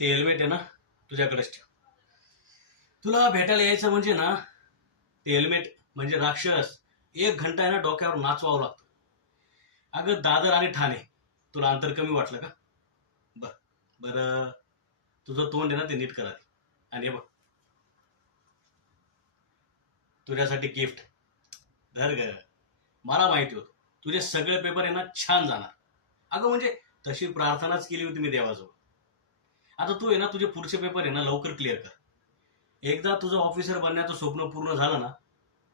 ते हेल्मेट आहे ना तुझ्याकडेच ठेव. तुला भेटायला यायचं म्हणजे ना ते हेल्मेट म्हणजे राक्षस 1 घंटा आहे ना डोक्यावर नाचवावं लागतं. अगं दादर आणि ठाणे तुला अंतर कमी वाटलं का? बर बर, तुझं तोंड आहे ना ते नीट करा. आणि हे बघ तुझ्यासाठी गिफ्ट धर ग. मला माहिती होतं तुझे सगळे पेपर आहे ना छान जाणार. अगं म्हणजे तशी प्रार्थनाच केली होती मी देवाजवळ. आता तू आहे ना तुझे पुढचे पेपर आहे ना लवकर क्लिअर कर. एकदा तुझं ऑफिसर बनण्याचं स्वप्न पूर्ण झालं ना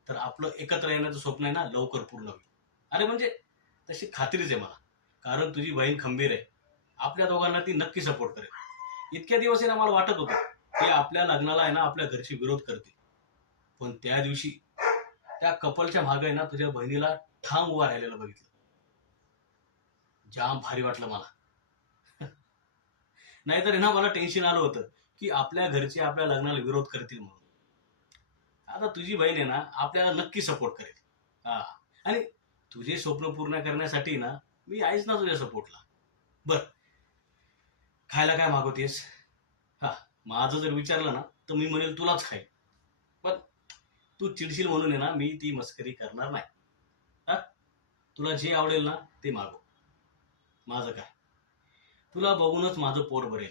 तर आपलं एकत्र येण्याचं स्वप्न आहे ना लवकर पूर्ण होईल. अरे म्हणजे तशी खात्रीच आहे मला, कारण तुझी बहीण खंबीर आहे. आपल्या दोघांना ती नक्की सपोर्ट करेल. इतक्या दिवस आहे ना मला वाटत होतं की आपल्या लग्नाला आहे ना आपल्या घरची विरोध करते, पण त्या दिवशी त्या कपलच्या मागे आहे ना तुझ्या बहिणीला ठाम उभा राहिलेलं बघितलं. जाम भारी वाटलं मला. नाहीतर आहे ना मला टेन्शन आलं होतं की आपल्या घरचे आपल्या लग्नाला विरोध करतील म्हणून. आता तुझी बहीण आहे ना आपल्याला नक्की सपोर्ट करेल. हा, आणि तुझे स्वप्न पूर्ण करण्यासाठी ना मी आहेच ना तुझ्या सपोर्टला. बर, खायला काय मागवतेस? हा, माझं जर विचारलं ना तर मी म्हणेल तुलाच खाईल. पण तू चिडशील म्हणून आहे ना मी ती मस्करी करणार नाही. हा, तुला जे आवडेल ना ते मागव. माझं काय, तुला बघूनच माझं पोट भरेल.